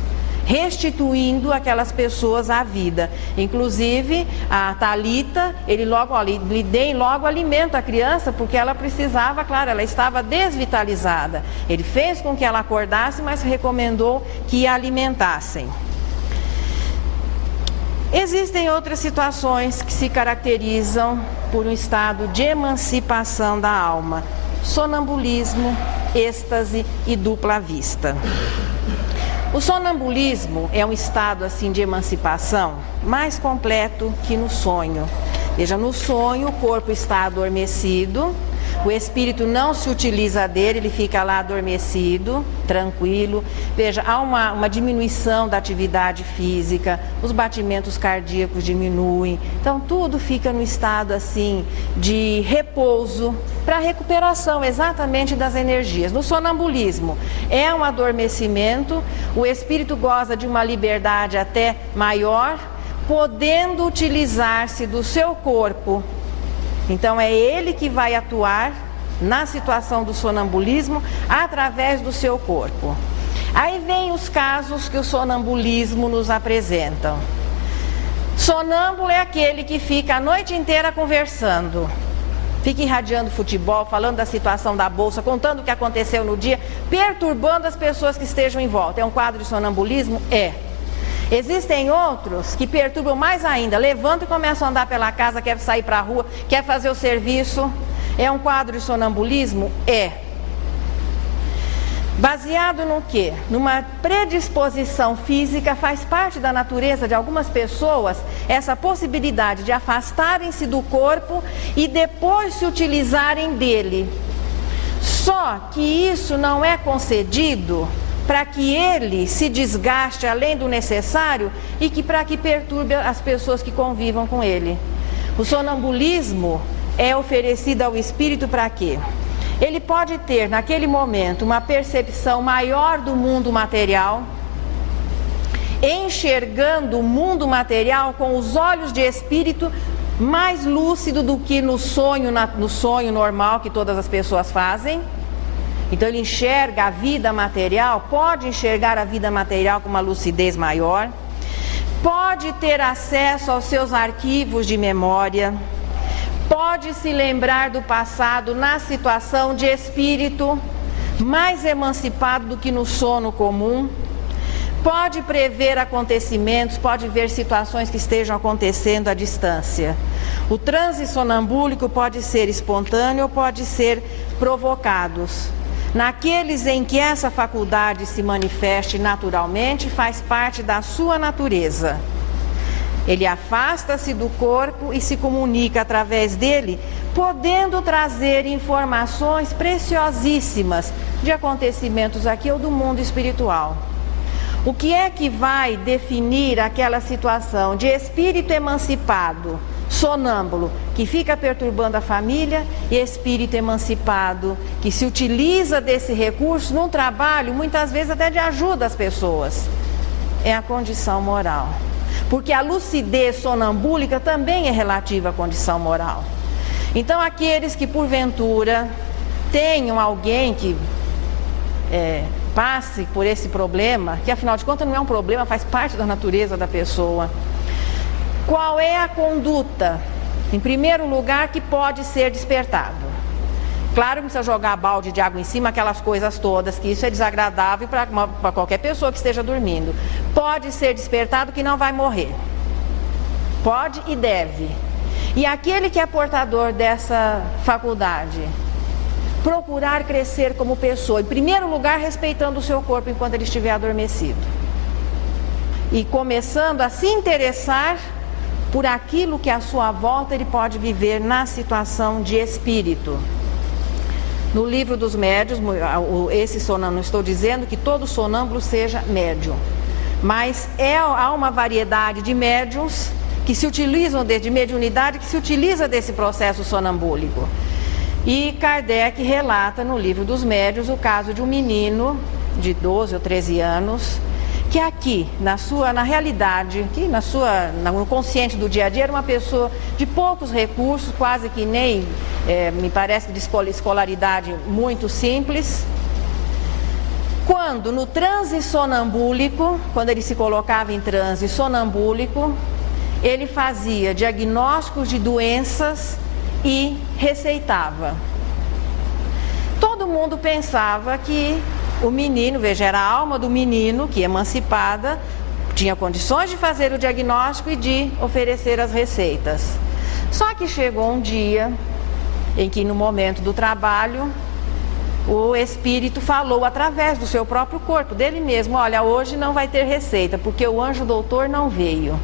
Restituindo aquelas pessoas à vida. Inclusive, a Talita, ele logo alimenta a criança, porque ela precisava, claro, ela estava desvitalizada. Ele fez com que ela acordasse, mas recomendou que a alimentassem. Existem outras situações que se caracterizam por um estado de emancipação da alma: sonambulismo, êxtase e dupla vista. O sonambulismo é um estado assim de emancipação mais completo que no sonho. Veja, no sonho o corpo está adormecido, o espírito não se utiliza dele, ele fica lá adormecido, tranquilo. Veja, há uma diminuição da atividade física, os batimentos cardíacos diminuem. Então tudo fica no estado assim de repouso, para recuperação exatamente das energias. No sonambulismo é um adormecimento, o espírito goza de uma liberdade até maior, podendo utilizar-se do seu corpo. Então é ele que vai atuar na situação do sonambulismo através do seu corpo. Aí vem os casos que o sonambulismo nos apresenta. Sonâmbulo é aquele que fica a noite inteira conversando, fica irradiando futebol, falando da situação da bolsa, contando o que aconteceu no dia, perturbando as pessoas que estejam em volta. É um quadro de sonambulismo? É. Existem outros que perturbam mais ainda, levantam e começam a andar pela casa, quer sair para a rua, quer fazer o serviço. É um quadro de sonambulismo? É. Baseado no quê? Numa predisposição física, faz parte da natureza de algumas pessoas essa possibilidade de afastarem-se do corpo e depois se utilizarem dele. Só que isso não é concedido para que ele se desgaste além do necessário e que para que perturbe as pessoas que convivam com ele. O sonambulismo é oferecido ao espírito para quê? Ele pode ter, naquele momento, uma percepção maior do mundo material, enxergando o mundo material com os olhos de espírito mais lúcido do que no sonho normal que todas as pessoas fazem. Então ele enxerga a vida material, pode enxergar a vida material com uma lucidez maior, pode ter acesso aos seus arquivos de memória, pode se lembrar do passado na situação de espírito mais emancipado do que no sono comum, pode prever acontecimentos, pode ver situações que estejam acontecendo à distância. O transe sonambúlico pode ser espontâneo ou pode ser provocados. Naqueles em que essa faculdade se manifeste naturalmente, faz parte da sua natureza. Ele afasta-se do corpo e se comunica através dele, podendo trazer informações preciosíssimas de acontecimentos aqui ou do mundo espiritual. O que é que vai definir aquela situação de espírito emancipado, sonâmbulo, que fica perturbando a família, e espírito emancipado, que se utiliza desse recurso num trabalho, muitas vezes até de ajuda às pessoas? É a condição moral. Porque a lucidez sonambúlica também é relativa à condição moral. Então, aqueles que porventura tenham alguém que passe por esse problema, que afinal de contas não é um problema, faz parte da natureza da pessoa. Qual é a conduta, em primeiro lugar, que pode ser despertado? Claro que precisa jogar balde de água em cima, aquelas coisas todas, que isso é desagradável para qualquer pessoa que esteja dormindo. Pode ser despertado que não vai morrer. Pode e deve. E aquele que é portador dessa faculdade, procurar crescer como pessoa, em primeiro lugar respeitando o seu corpo enquanto ele estiver adormecido. E começando a se interessar por aquilo que à sua volta ele pode viver na situação de espírito. No livro dos médiuns, esse sonâmbulo, não estou dizendo que todo sonâmbulo seja médium, mas há uma variedade de médiuns que se utilizam de mediunidade, que se utiliza desse processo sonambúlico. E Kardec relata no livro dos médiuns o caso de um menino de 12 ou 13 anos, que aqui, na realidade, aqui no consciente do dia a dia, era uma pessoa de poucos recursos, quase que nem, me parece, de escolaridade muito simples. Quando no transe sonambúlico, quando ele se colocava em transe sonambúlico, ele fazia diagnósticos de doenças e receitava. Todo mundo pensava que o menino, veja, era a alma do menino, que emancipada, tinha condições de fazer o diagnóstico e de oferecer as receitas. Só que chegou um dia em que, no momento do trabalho, o espírito falou através do seu próprio corpo, dele mesmo: olha, hoje não vai ter receita, porque o anjo doutor não veio.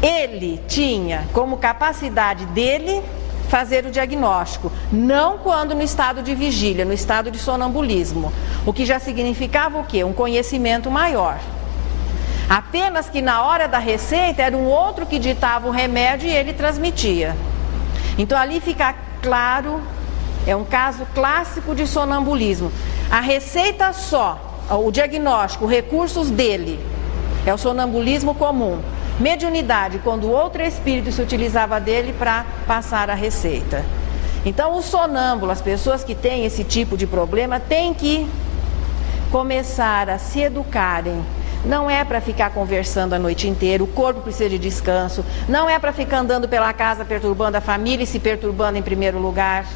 Ele tinha como capacidade dele fazer o diagnóstico, não quando no estado de vigília, no estado de sonambulismo, o que já significava o quê? Um conhecimento maior. Apenas que na hora da receita era um outro que ditava o remédio e ele transmitia. Então ali fica claro, é um caso clássico de sonambulismo. A receita só, o diagnóstico, recursos dele, é o sonambulismo comum. Mediunidade, quando outro espírito se utilizava dele para passar a receita. Então, o sonâmbulo, as pessoas que têm esse tipo de problema, têm que começar a se educarem. Não é para ficar conversando a noite inteira, o corpo precisa de descanso. Não é para ficar andando pela casa perturbando a família e se perturbando em primeiro lugar.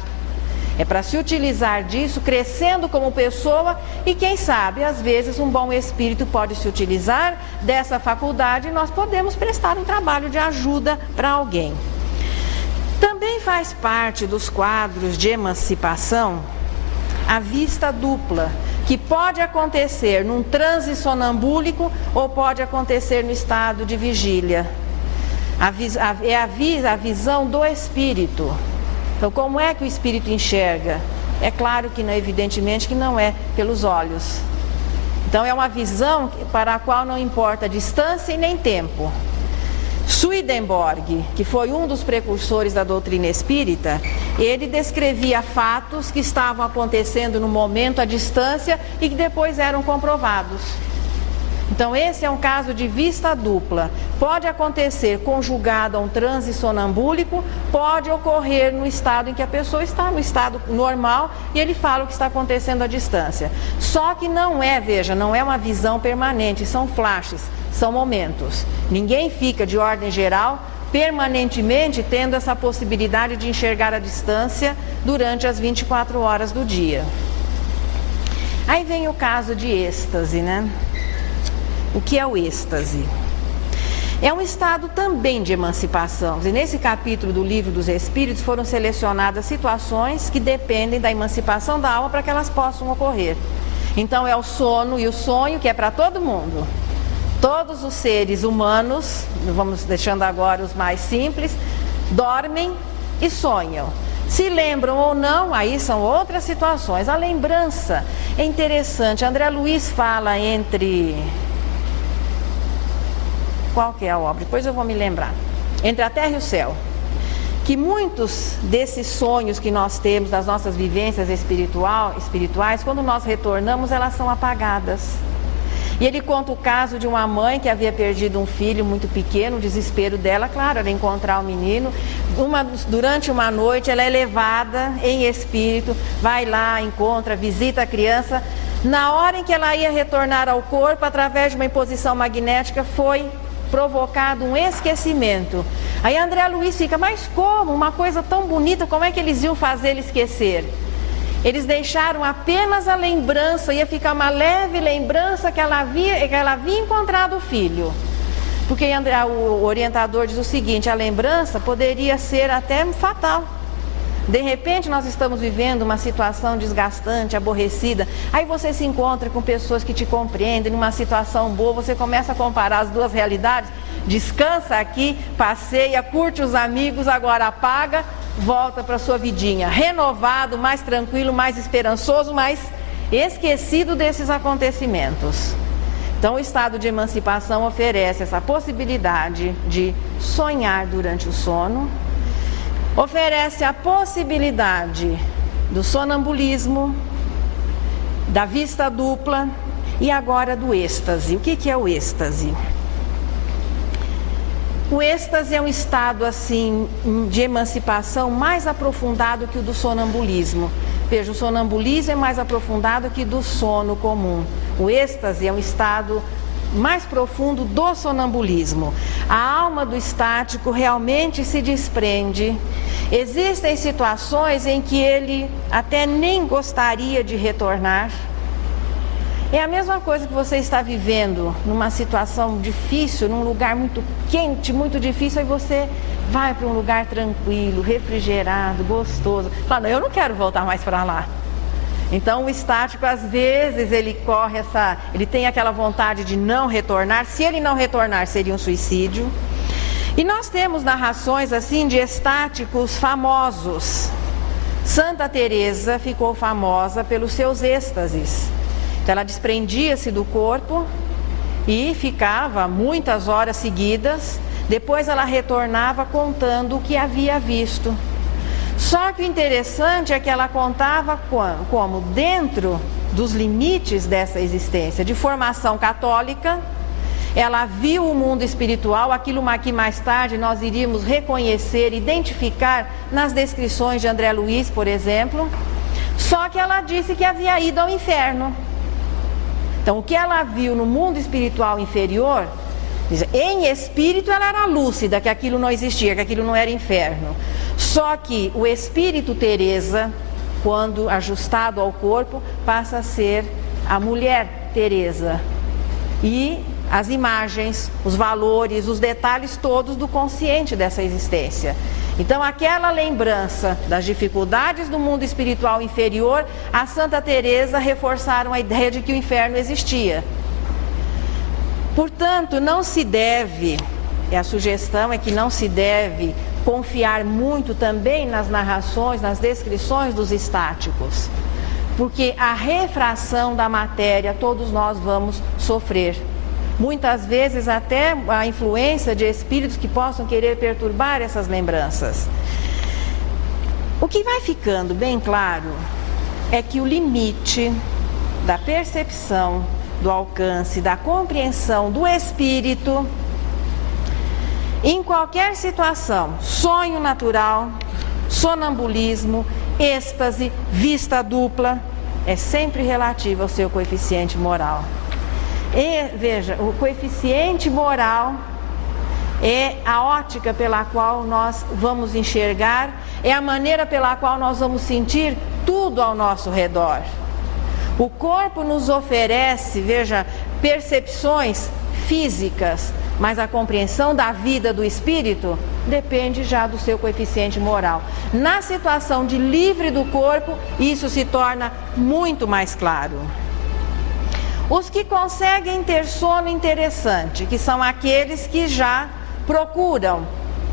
É para se utilizar disso, crescendo como pessoa e quem sabe, às vezes, um bom espírito pode se utilizar dessa faculdade e nós podemos prestar um trabalho de ajuda para alguém. Também faz parte dos quadros de emancipação a vista dupla, que pode acontecer num transe sonambúlico ou pode acontecer no estado de vigília. É a visão do espírito. Então, como é que o espírito enxerga? É claro que, evidentemente, que não é pelos olhos. Então, é uma visão para a qual não importa distância e nem tempo. Swedenborg, que foi um dos precursores da doutrina espírita, ele descrevia fatos que estavam acontecendo no momento à distância e que depois eram comprovados. Então, esse é um caso de vista dupla. Pode acontecer conjugado a um transe sonambúlico, pode ocorrer no estado em que a pessoa está, no estado normal, e ele fala o que está acontecendo à distância. Só que não é, veja, não é uma visão permanente, são flashes, são momentos. Ninguém fica, de ordem geral, permanentemente tendo essa possibilidade de enxergar a distância durante as 24 horas do dia. Aí vem o caso de êxtase, né? O que é o êxtase? É um estado também de emancipação. E nesse capítulo do Livro dos Espíritos foram selecionadas situações que dependem da emancipação da alma para que elas possam ocorrer. Então é o sono e o sonho, que é para todo mundo. Todos os seres humanos, vamos deixando agora os mais simples, dormem e sonham. Se lembram ou não, aí são outras situações. A lembrança é interessante. André Luiz fala entre... Qual que é a obra? Depois eu vou me lembrar. Entre a terra e o céu. Que muitos desses sonhos que nós temos, das nossas vivências espirituais, quando nós retornamos, elas são apagadas. E ele conta o caso de uma mãe que havia perdido um filho muito pequeno, o desespero dela, claro, era encontrar o menino. Durante uma noite, ela é levada em espírito, vai lá, encontra, visita a criança. Na hora em que ela ia retornar ao corpo, através de uma imposição magnética, foi provocado um esquecimento. Aí André Luiz fica, mas como? Uma coisa tão bonita, como é que eles iam fazer ele esquecer? Eles deixaram apenas a lembrança, ia ficar uma leve lembrança que ela havia encontrado o filho. Porque o orientador diz o seguinte, a lembrança poderia ser até fatal. De repente nós estamos vivendo uma situação desgastante, aborrecida, aí você se encontra com pessoas que te compreendem, numa situação boa, você começa a comparar as duas realidades, descansa aqui, passeia, curte os amigos, agora apaga, volta para sua vidinha, renovado, mais tranquilo, mais esperançoso, mais esquecido desses acontecimentos. Então o estado de emancipação oferece essa possibilidade de sonhar durante o sono, oferece a possibilidade do sonambulismo, da vista dupla e agora do êxtase. O que é o êxtase? O êxtase é um estado assim de emancipação mais aprofundado que o do sonambulismo. Veja, o sonambulismo é mais aprofundado que do sono comum. O êxtase é um estado mais profundo do sonambulismo. A alma do estático realmente se desprende. Existem situações em que ele até nem gostaria de retornar. É a mesma coisa que você está vivendo numa situação difícil, num lugar muito quente, muito difícil, aí você vai para um lugar tranquilo, refrigerado, gostoso. Fala, não, eu não quero voltar mais para lá. Então o estático, às vezes, ele tem aquela vontade de não retornar. Se ele não retornar, seria um suicídio. E nós temos narrações assim de estáticos famosos. Santa Teresa ficou famosa pelos seus êxtases. Então, ela desprendia-se do corpo e ficava muitas horas seguidas. Depois ela retornava contando o que havia visto. Só que o interessante é que ela contava como dentro dos limites dessa existência de formação católica, ela viu o mundo espiritual, aquilo que mais tarde nós iríamos reconhecer, identificar nas descrições de André Luiz, por exemplo, só que ela disse que havia ido ao inferno. Então, o que ela viu no mundo espiritual inferior, em espírito ela era lúcida, que aquilo não existia, que aquilo não era inferno. Só que o espírito Teresa, quando ajustado ao corpo, passa a ser a mulher Teresa. E as imagens, os valores, os detalhes todos do consciente dessa existência. Então, aquela lembrança das dificuldades do mundo espiritual inferior, a Santa Teresa reforçaram a ideia de que o inferno existia. Portanto, não se deve, a sugestão é que não se deve confiar muito também nas narrações, nas descrições dos estáticos, porque a refração da matéria todos nós vamos sofrer. Muitas vezes até a influência de espíritos que possam querer perturbar essas lembranças. O que vai ficando bem claro é que o limite da percepção, do alcance, da compreensão do espírito, em qualquer situação, sonho natural, sonambulismo, êxtase, vista dupla, é sempre relativo ao seu coeficiente moral. E veja, o coeficiente moral é a ótica pela qual nós vamos enxergar, é a maneira pela qual nós vamos sentir tudo ao nosso redor. O corpo nos oferece, veja, percepções físicas, mas a compreensão da vida do espírito depende já do seu coeficiente moral. Na situação de livre do corpo, isso se torna muito mais claro. Os que conseguem ter sono interessante, que são aqueles que já procuram,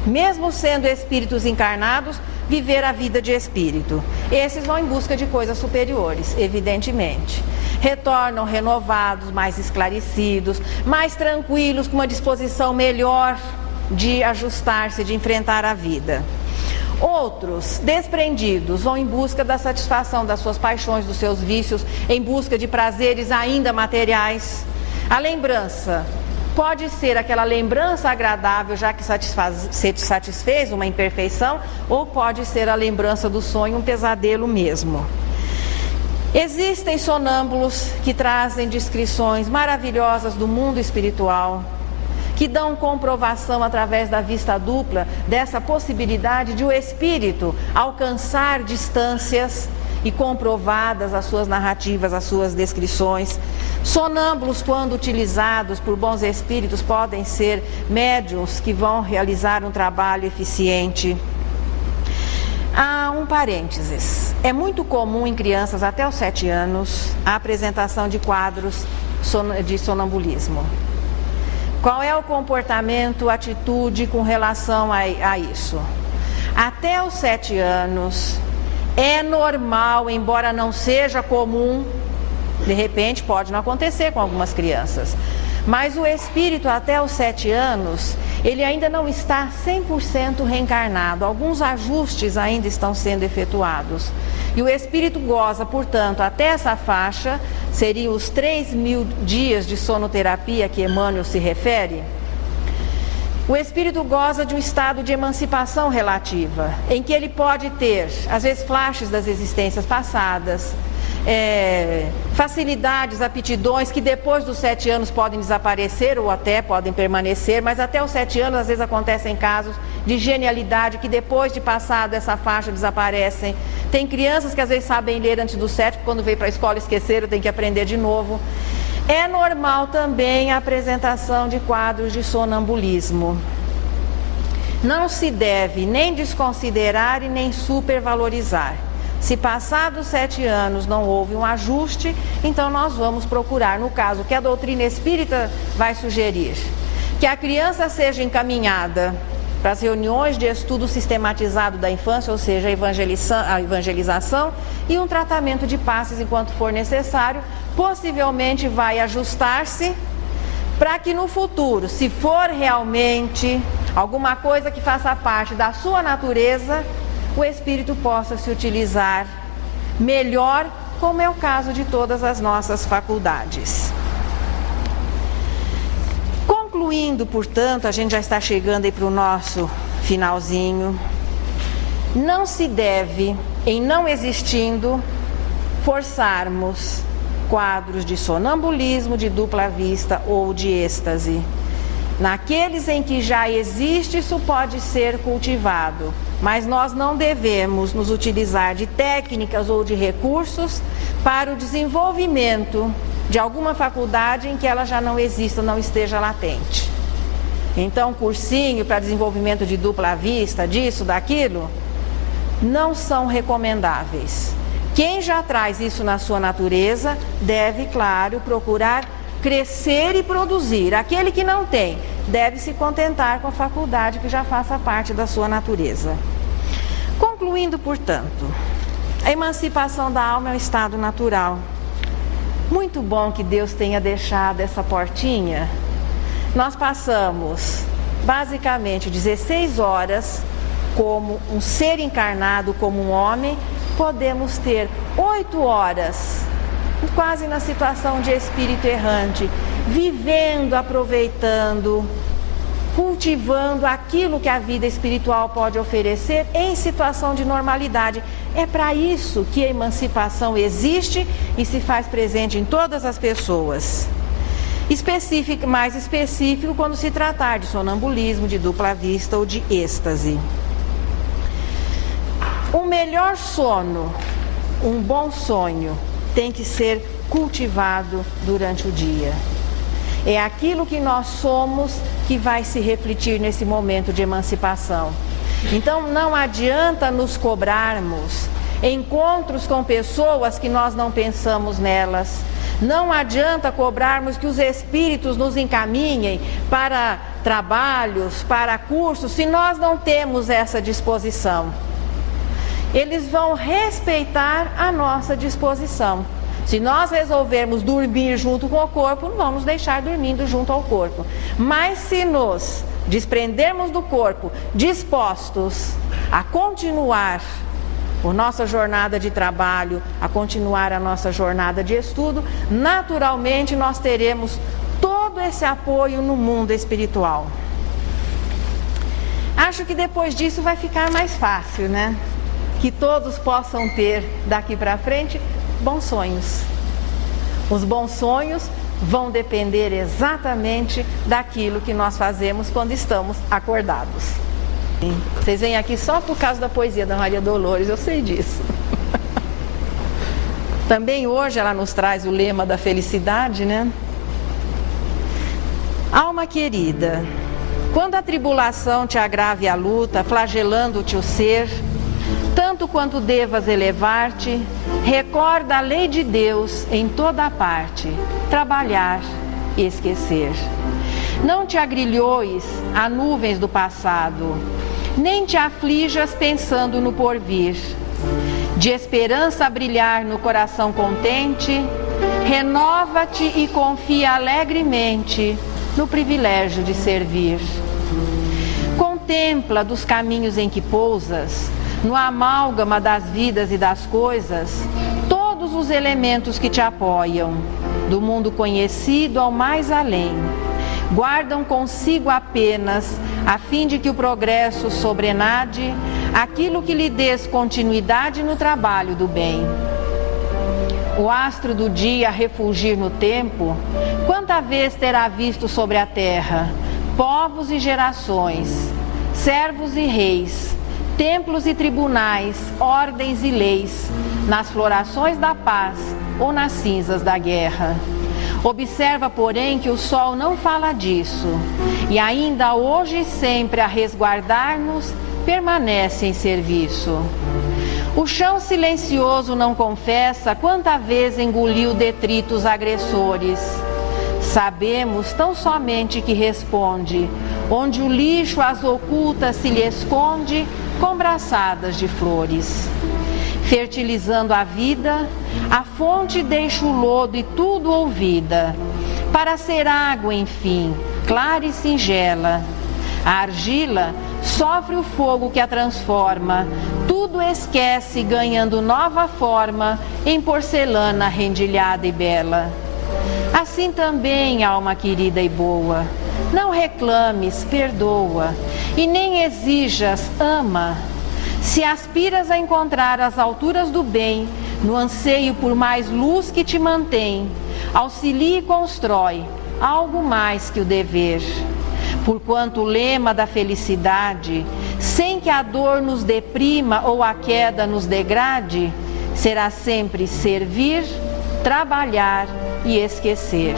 mesmo sendo espíritos encarnados, viver a vida de espírito. Esses vão em busca de coisas superiores, evidentemente. Retornam renovados, mais esclarecidos, mais tranquilos, com uma disposição melhor de ajustar-se, de enfrentar a vida. Outros, desprendidos, vão em busca da satisfação das suas paixões, dos seus vícios, em busca de prazeres ainda materiais. A lembrança pode ser aquela lembrança agradável, já que satisfez uma imperfeição, ou pode ser a lembrança do sonho, um pesadelo mesmo. Existem sonâmbulos que trazem descrições maravilhosas do mundo espiritual, que dão comprovação através da vista dupla dessa possibilidade de o espírito alcançar distâncias e comprovadas as suas narrativas, as suas descrições. Sonâmbulos, quando utilizados por bons espíritos, podem ser médiuns que vão realizar um trabalho eficiente. Há um parênteses. É muito comum em crianças até os 7 anos a apresentação de quadros de sonambulismo. Qual é o comportamento, atitude com relação a isso? Até os 7 anos é normal, embora não seja comum, de repente pode não acontecer com algumas crianças, mas o espírito até os 7 anos, ele ainda não está 100% reencarnado, alguns ajustes ainda estão sendo efetuados. E o espírito goza, portanto, até essa faixa, seriam os 3.000 dias de sonoterapia que Emmanuel se refere. O espírito goza de um estado de emancipação relativa, em que ele pode ter, às vezes, flashes das existências passadas, facilidades, aptidões que depois dos 7 anos podem desaparecer ou até podem permanecer, mas até os 7 anos às vezes acontecem casos de genialidade que depois de passado essa faixa desaparecem. Tem crianças que às vezes sabem ler antes do 7, quando veio para a escola esqueceram, tem que aprender de novo. É normal também a apresentação de quadros de sonambulismo. Não se deve nem desconsiderar e nem supervalorizar. Se passados 7 anos não houve um ajuste, então nós vamos procurar, no caso que a doutrina espírita vai sugerir, que a criança seja encaminhada para as reuniões de estudo sistematizado da infância, ou seja, a evangelização e um tratamento de passes enquanto for necessário, possivelmente vai ajustar-se para que no futuro, se for realmente alguma coisa que faça parte da sua natureza, o espírito possa se utilizar melhor, como é o caso de todas as nossas faculdades. Com Concluindo, portanto, a gente já está chegando aí para o nosso finalzinho. Não se deve, em não existindo, forçarmos quadros de sonambulismo, de dupla vista ou de êxtase. Naqueles em que já existe, isso pode ser cultivado, mas nós não devemos nos utilizar de técnicas ou de recursos para o desenvolvimento de alguma faculdade em que ela já não exista, não esteja latente. Então, cursinho para desenvolvimento de dupla vista, disso, daquilo, não são recomendáveis. Quem já traz isso na sua natureza deve, claro, procurar crescer e produzir. Aquele que não tem, deve se contentar com a faculdade que já faça parte da sua natureza. Concluindo, portanto, a emancipação da alma é um estado natural. Muito bom que Deus tenha deixado essa portinha. Nós passamos, basicamente, 16 horas como um ser encarnado, como um homem. Podemos ter 8 horas, quase na situação de espírito errante, vivendo, aproveitando, cultivando aquilo que a vida espiritual pode oferecer em situação de normalidade. É para isso que a emancipação existe e se faz presente em todas as pessoas. Mais específico quando se tratar de sonambulismo, de dupla vista ou de êxtase. O melhor sono, um bom sonho, tem que ser cultivado durante o dia. É aquilo que nós somos que vai se refletir nesse momento de emancipação. Então não adianta nos cobrarmos encontros com pessoas que nós não pensamos nelas. Não adianta cobrarmos que os espíritos nos encaminhem para trabalhos, para cursos, se nós não temos essa disposição. Eles vão respeitar a nossa disposição. Se nós resolvermos dormir junto com o corpo, não vamos deixar dormindo junto ao corpo. Mas se nos desprendermos do corpo, dispostos a continuar a nossa jornada de trabalho, a continuar a nossa jornada de estudo, naturalmente nós teremos todo esse apoio no mundo espiritual. Acho que depois disso vai ficar mais fácil, né? Que todos possam ter daqui para frente bons sonhos. Os bons sonhos vão depender exatamente daquilo que nós fazemos quando estamos acordados. Vocês vêm aqui só por causa da poesia da Maria Dolores, eu sei disso. Também hoje ela nos traz o lema da felicidade, né? Alma querida, quando a tribulação te agrave a luta, flagelando-te o ser, tanto quanto devas elevar-te, recorda a lei de Deus em toda a parte, trabalhar e esquecer. Não te agrilhoes a nuvens do passado, nem te aflijas pensando no porvir. De esperança a brilhar no coração contente, renova-te e confia alegremente no privilégio de servir. Contempla dos caminhos em que pousas, no amálgama das vidas e das coisas, todos os elementos que te apoiam, do mundo conhecido ao mais além. Guardam consigo apenas, a fim de que o progresso sobrenade, aquilo que lhe dês continuidade no trabalho do bem. O astro do dia a refulgir no tempo, quanta vez terá visto sobre a terra, povos e gerações, servos e reis, templos e tribunais, ordens e leis, nas florações da paz ou nas cinzas da guerra. Observa, porém, que o sol não fala disso, e ainda hoje e sempre a resguardar-nos, permanece em serviço. O chão silencioso não confessa quanta vez engoliu detritos agressores. Sabemos tão somente que responde, onde o lixo às ocultas se lhe esconde, com braçadas de flores. Fertilizando a vida, a fonte deixa o lodo e tudo ouvida, para ser água, enfim, clara e singela. A argila sofre o fogo que a transforma, tudo esquece, ganhando nova forma, em porcelana rendilhada e bela. Assim também, alma querida e boa, Não reclames, perdoa, e nem exijas, ama. Se aspiras a encontrar as alturas do bem, no anseio por mais luz que te mantém, auxilia e constrói algo mais que o dever. Porquanto o lema da felicidade, sem que a dor nos deprima ou a queda nos degrade, será sempre servir, trabalhar e esquecer.